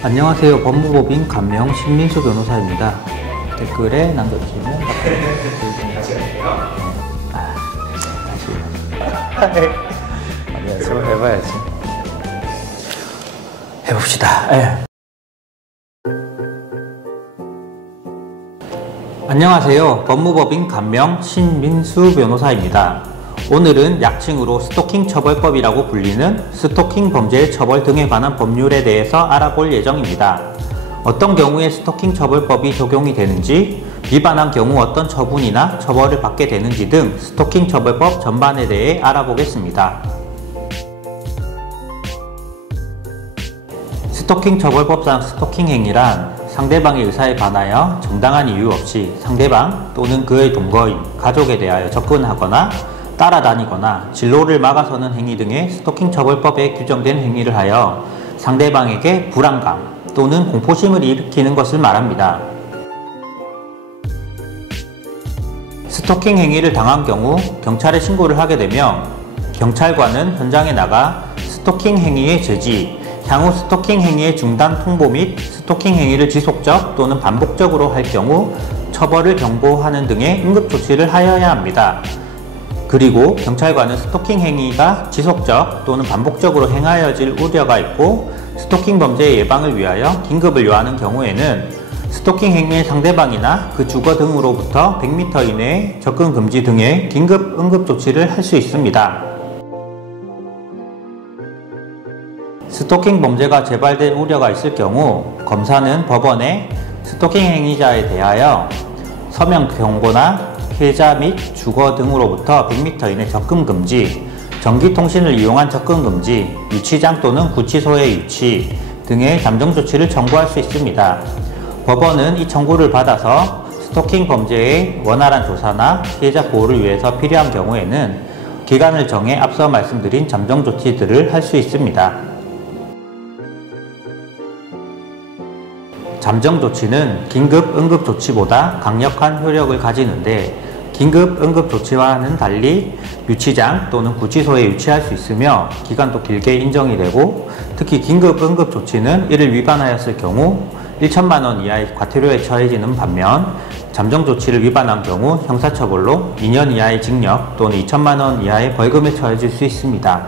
안녕하세요. 법무법인 감명 신민수 변호사입니다. 댓글에 남겨주시면 다시 갈게요. 다시 연습을 해봐야지. 해봅시다. 예. 안녕하세요. 법무법인 감명 신민수 변호사입니다. 오늘은 약칭으로 스토킹 처벌법이라고 불리는 스토킹 범죄의 처벌 등에 관한 법률에 대해서 알아볼 예정입니다. 어떤 경우에 스토킹 처벌법이 적용이 되는지, 위반한 경우 어떤 처분이나 처벌을 받게 되는지 등 스토킹 처벌법 전반에 대해 알아보겠습니다. 스토킹 처벌법상 스토킹 행위란 상대방의 의사에 반하여 정당한 이유 없이 상대방 또는 그의 동거인, 가족에 대하여 접근하거나 따라다니거나 진로를 막아서는 행위 등의 스토킹 처벌법에 규정된 행위를 하여 상대방에게 불안감 또는 공포심을 일으키는 것을 말합니다. 스토킹 행위를 당한 경우 경찰에 신고를 하게 되면 경찰관은 현장에 나가 스토킹 행위의 제지, 향후 스토킹 행위의 중단 통보 및 스토킹 행위를 지속적 또는 반복적으로 할 경우 처벌을 경고하는 등의 응급조치를 하여야 합니다. 그리고 경찰관은 스토킹 행위가 지속적 또는 반복적으로 행하여질 우려가 있고 스토킹 범죄의 예방을 위하여 긴급을 요하는 경우에는 스토킹 행위의 상대방이나 그 주거 등으로부터 100m 이내에 접근 금지 등의 긴급 응급조치를 할 수 있습니다. 스토킹 범죄가 재발될 우려가 있을 경우 검사는 법원에 스토킹 행위자에 대하여 서면 경고나 피해자 및 주거 등으로부터 100m 이내 접근 금지, 전기통신을 이용한 접근 금지, 유치장 또는 구치소의 유치 등의 잠정 조치를 청구할 수 있습니다. 법원은 이 청구를 받아서 스토킹 범죄의 원활한 조사나 피해자 보호를 위해서 필요한 경우에는 기간을 정해 앞서 말씀드린 잠정 조치들을 할 수 있습니다. 잠정 조치는 긴급 응급 조치보다 강력한 효력을 가지는데 긴급 응급 조치와는 달리 유치장 또는 구치소에 유치할 수 있으며 기간도 길게 인정이 되고, 특히 긴급 응급 조치는 이를 위반하였을 경우 1천만 원 이하의 과태료에 처해지는 반면 잠정 조치를 위반한 경우 형사처벌로 2년 이하의 징역 또는 2천만 원 이하의 벌금에 처해질 수 있습니다.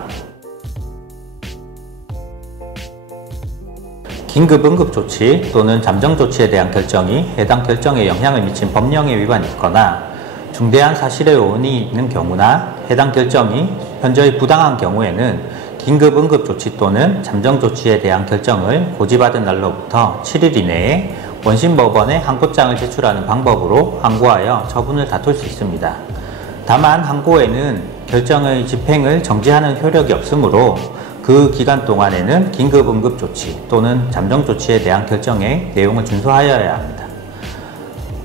긴급 응급 조치 또는 잠정 조치에 대한 결정이 해당 결정에 영향을 미친 법령에 위반이 있거나 중대한 사실의 요인이 있는 경우나 해당 결정이 현저히 부당한 경우에는 긴급 응급 조치 또는 잠정 조치에 대한 결정을 고지받은 날로부터 7일 이내에 원심법원에 항고장을 제출하는 방법으로 항고하여 처분을 다툴 수 있습니다. 다만 항고에는 결정의 집행을 정지하는 효력이 없으므로 그 기간 동안에는 긴급 응급 조치 또는 잠정 조치에 대한 결정의 내용을 준수하여야 합니다.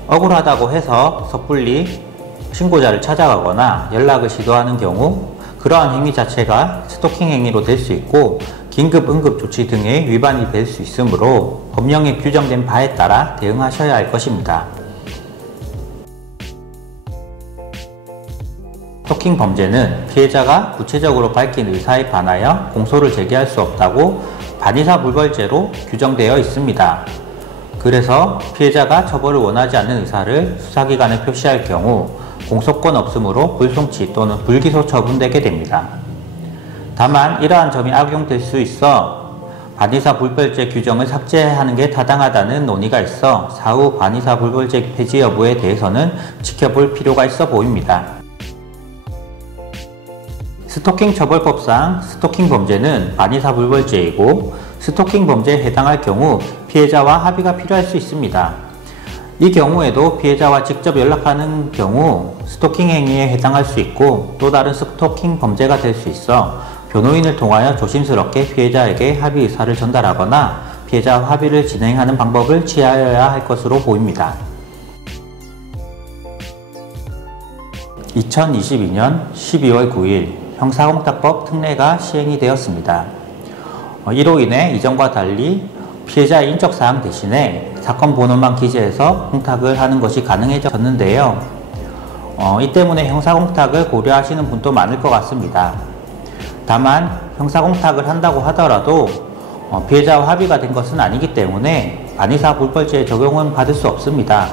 억울하다고 해서 섣불리 신고자를 찾아가거나 연락을 시도하는 경우 그러한 행위 자체가 스토킹 행위로 될 수 있고 긴급 응급 조치 등의 위반이 될 수 있으므로 법령에 규정된 바에 따라 대응하셔야 할 것입니다. 스토킹 범죄는 피해자가 구체적으로 밝힌 의사에 반하여 공소를 제기할 수 없다고 반의사불벌죄로 규정되어 있습니다. 그래서 피해자가 처벌을 원하지 않는 의사를 수사기관에 표시할 경우 공소권 없으므로 불송치 또는 불기소 처분되게 됩니다. 다만 이러한 점이 악용될 수 있어 반의사불벌죄 규정을 삭제하는 게 타당하다는 논의가 있어 사후 반의사불벌죄 폐지 여부에 대해서는 지켜볼 필요가 있어 보입니다. 스토킹 처벌법상 스토킹 범죄는 반의사불벌죄이고 스토킹 범죄에 해당할 경우 피해자와 합의가 필요할 수 있습니다. 이 경우에도 피해자와 직접 연락하는 경우 스토킹 행위에 해당할 수 있고 또 다른 스토킹 범죄가 될 수 있어 변호인을 통하여 조심스럽게 피해자에게 합의 의사를 전달하거나 피해자와 합의를 진행하는 방법을 취하여야 할 것으로 보입니다. 2022년 12월 9일 형사홍탁법 특례가 시행이 되었습니다. 이로 인해 이전과 달리 피해자의 인적사항 대신에 사건 번호만 기재해서 홍탁을 하는 것이 가능해졌는데요. 이 때문에 형사홍탁을 고려하시는 분도 많을 것 같습니다. 다만 형사홍탁을 한다고 하더라도 피해자와 합의가 된 것은 아니기 때문에 반의사 불벌죄 적용은 받을 수 없습니다.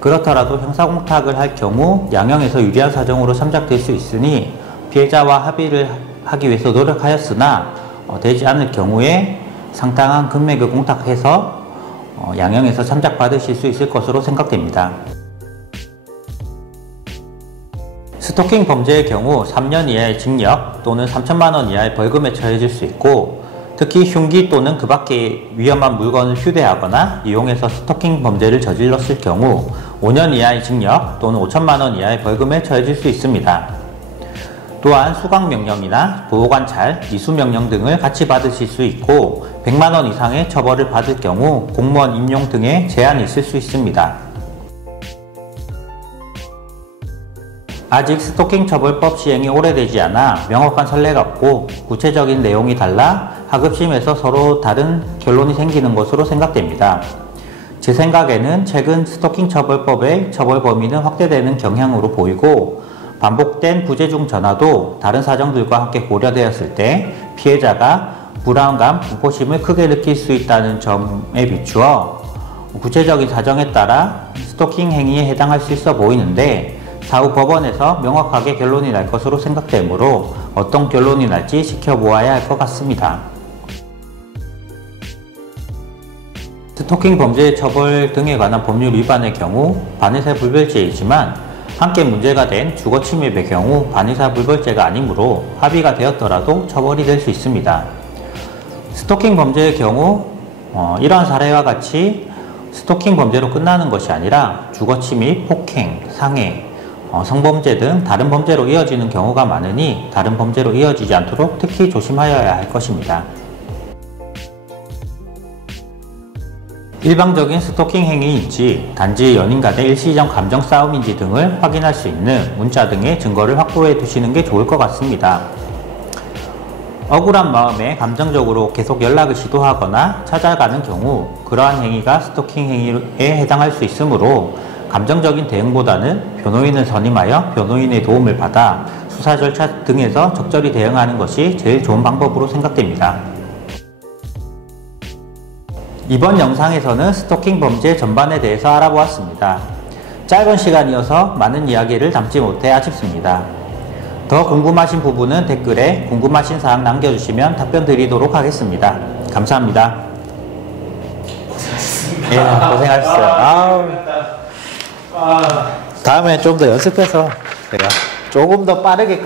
그렇더라도 형사공탁을 할 경우 양형에서 유리한 사정으로 참작될 수 있으니 피해자와 합의를 하기 위해서 노력하였으나 되지 않을 경우에 상당한 금액을 공탁해서 양형에서 참작받으실 수 있을 것으로 생각됩니다. 스토킹 범죄의 경우 3년 이하의 징역 또는 3천만 원 이하의 벌금에 처해질 수 있고, 특히 흉기 또는 그 밖의 위험한 물건을 휴대하거나 이용해서 스토킹 범죄를 저질렀을 경우 5년 이하의 징역 또는 5천만 원 이하의 벌금에 처해질 수 있습니다. 또한 수강명령이나 보호관찰, 이수명령 등을 같이 받으실 수 있고 100만 원 이상의 처벌을 받을 경우 공무원 임용 등에 제한이 있을 수 있습니다. 아직 스토킹 처벌법 시행이 오래되지 않아 명확한 선례가 없고 구체적인 내용이 달라 하급심에서 서로 다른 결론이 생기는 것으로 생각됩니다. 제 생각에는 최근 스토킹 처벌법의 처벌 범위는 확대되는 경향으로 보이고, 반복된 부재중 전화도 다른 사정들과 함께 고려되었을 때 피해자가 불안감, 공포심을 크게 느낄 수 있다는 점에 비추어 구체적인 사정에 따라 스토킹 행위에 해당할 수 있어 보이는데, 사후 법원에서 명확하게 결론이 날 것으로 생각되므로 어떤 결론이 날지 지켜보아야 할 것 같습니다. 스토킹 범죄의 처벌 등에 관한 법률 위반의 경우 반의사 불벌죄이지만 함께 문제가 된 주거침입의 경우 반의사 불벌죄가 아니므로 합의가 되었더라도 처벌이 될 수 있습니다. 스토킹 범죄의 경우 이러한 사례와 같이 스토킹 범죄로 끝나는 것이 아니라 주거침입, 폭행, 상해, 성범죄 등 다른 범죄로 이어지는 경우가 많으니 다른 범죄로 이어지지 않도록 특히 조심하여야 할 것입니다. 일방적인 스토킹 행위인지 단지 연인 간의 일시적 감정 싸움인지 등을 확인할 수 있는 문자 등의 증거를 확보해 두시는 게 좋을 것 같습니다. 억울한 마음에 감정적으로 계속 연락을 시도하거나 찾아가는 경우 그러한 행위가 스토킹 행위에 해당할 수 있으므로 감정적인 대응보다는 변호인을 선임하여 변호인의 도움을 받아 수사 절차 등에서 적절히 대응하는 것이 제일 좋은 방법으로 생각됩니다. 이번 영상에서는 스토킹 범죄 전반에 대해서 알아보았습니다. 짧은 시간이어서 많은 이야기를 담지 못해 아쉽습니다. 더 궁금하신 부분은 댓글에 궁금하신 사항 남겨주시면 답변 드리도록 하겠습니다. 감사합니다. 예, 고생하셨어요. 다음에 좀 더 연습해서 제가 조금 더 빠르게